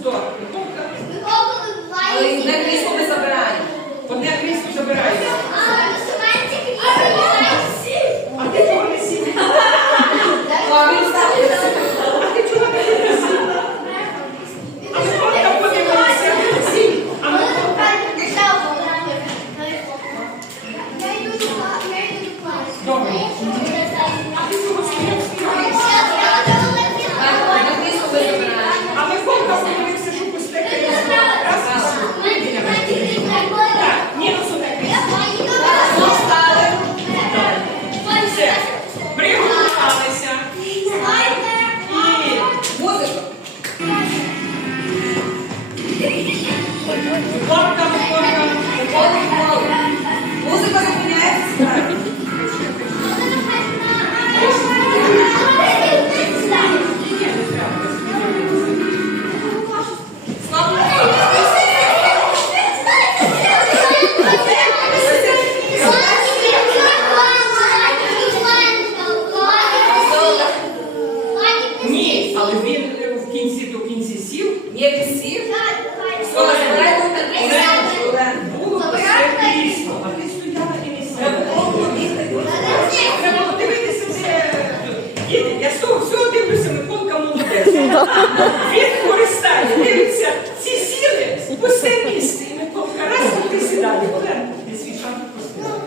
Стоп. Але одне крісло ми забираємо. Одне крісло забираємо. А ти чого не сів? А він став. А ти чого не сів? А ми потім подивимося. Сів. А ми Добре. в кінці до кінці сів. Ні, він сів? Треба дивитися все. Я всього дивлюся, Миколка молодець. Він користає, дивиться, ці сіли, пусте місце. І Миколка раз, ти сідає. Олена, ти свій шанс пустила.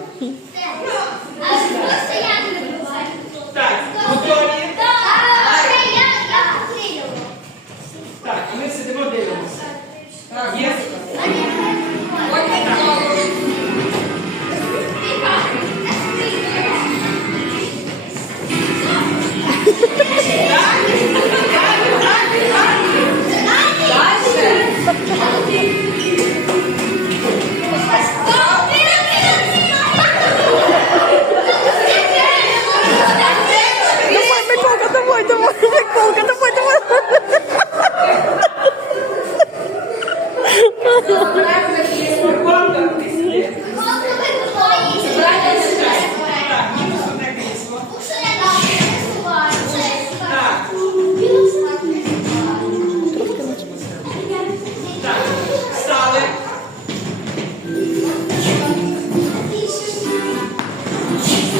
Oh.